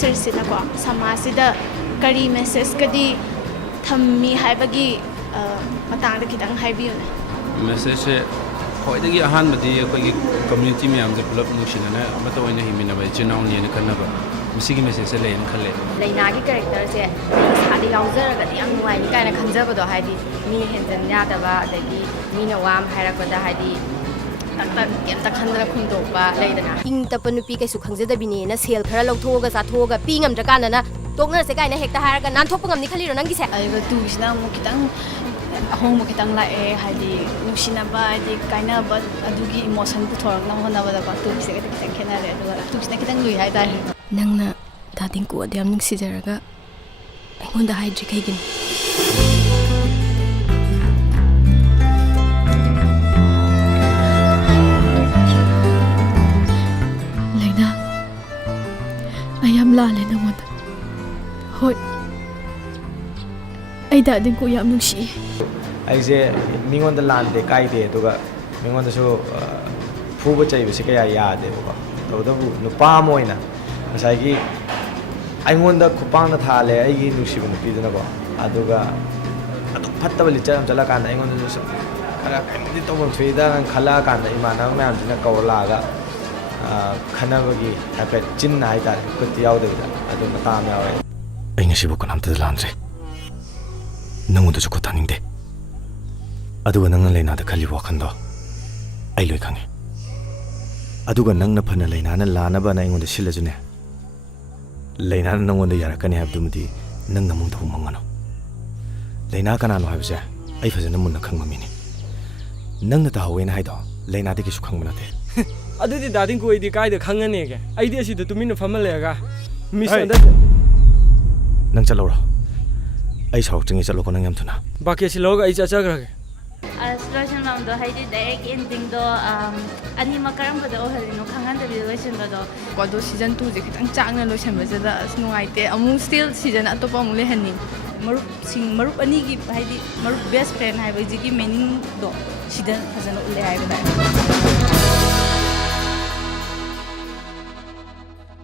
series-sina ko samasida kari message kadi thammi haibagi matangda kitang haibiyuna message khoi ahanbadi akhoi community miyam je pulap nusinana amata oina himinaba chinaw lena kanaba misigi message se len khalle leina gi character se sadi yauzaraga di am nuai ni kaina khanjabado haidi mi henjan yadaba adagi mina wam hairakada haidi Kemta khandra khundokba leidana ing tapanupi kaisu khangjedabini na sel khara lawthoga sathoga pingam drakana na tokna se kaina hekta haraga nan thokpa ngamni khaliro nangi se aiba tuisna mu kitang ahong mu kitang lae haidi nusinaba haidi kaina ba adugi emotion puthorakna honaba da tuise ka kitang khenare adu tuisna kitang lui hai dai nangna dading ko adiam ning sijaraga aingonda haidri kaigin ayam lale namod hoi ai da din ko yam nungsi ai je mingon da lande kai de duga mingon da so phuba chai bi sikaya ya de ba to da bu no pa moina asai gi ai ngon da khupang da thale ai gi nungsi bu pi da ba aduga adu phatta bali cham chala kan ai ngon da so kara kai ni to mon thui da khala kan da imana mayam jina kawla ga Kanabagi, I bet Jin night that could the other at the Matana. English book on the laundry. No one to go tanning day. Aduga Nangalena the Kaliwakando. I look hang. Aduga Nanga Panalena and Lana Banang on the Shilazune. Lena no one the Yarakani have Dumdi, Nangamund Mangano. Lena Canano have said, I was in the Munakamini. Nanga the Hawin Hido, Lena the Kishukanganate. Adudi dading ko idi kai de khangane ge idea si de tumin famale ga misunderstand nang chalo ra ai sau tingi chalo ko nang yam thuna baki si log ai cha cha gra ge situation nam do haidi direct ending do ani makaram ba do halino khangan de relation do ko do season 2 je kitang changna loisan ba jada asnuai te amu still season atopa mu le hani marup ani gi haidi marup best friend hai ba ji gi meaning do sida hazana ule hai ba